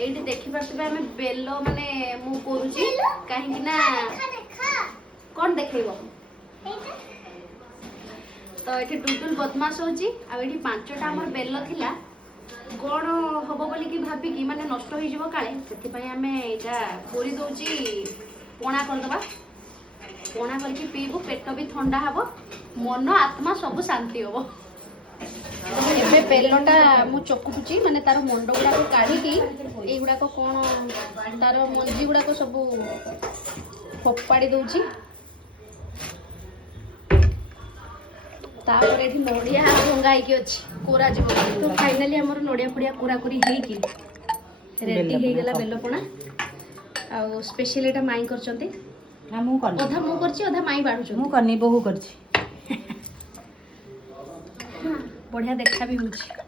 एठी देखि पारथिबे हमें बेलो माने मु करूची काहे कि ना कोन देखैबो तो एठी डुडुल बदमाश होची आ एठी पांचटा हमर बेलो थिला कोन हबो बोली कि भाबी कि माने नष्ट होई जिवो काले सेति पई हमें एटा कोरी दोची पोणा कर दबा पोणा करके पीबू पेट भी ठंडा हबो मन आत्मा सब शांति हबो एबे बेलोटा मु चकुटुची माने तार मंड गुडा को काढी की ए गुडा को कोन तार मंजी गुडा को सब फोपाड़ी दोची तापर एठी नोडिया भंगा ही अछि कोरा जीव तो फाइनली हमर नोडिया फुडिया कोरा कोरी हे की रेडी हे गेला बेलोपणा आ स्पेशल एटा माई करचंती ना मु करनी अधा मु करची अधा माई बाडुछ मु करनी बहु करची बढ़िया देखा भी होची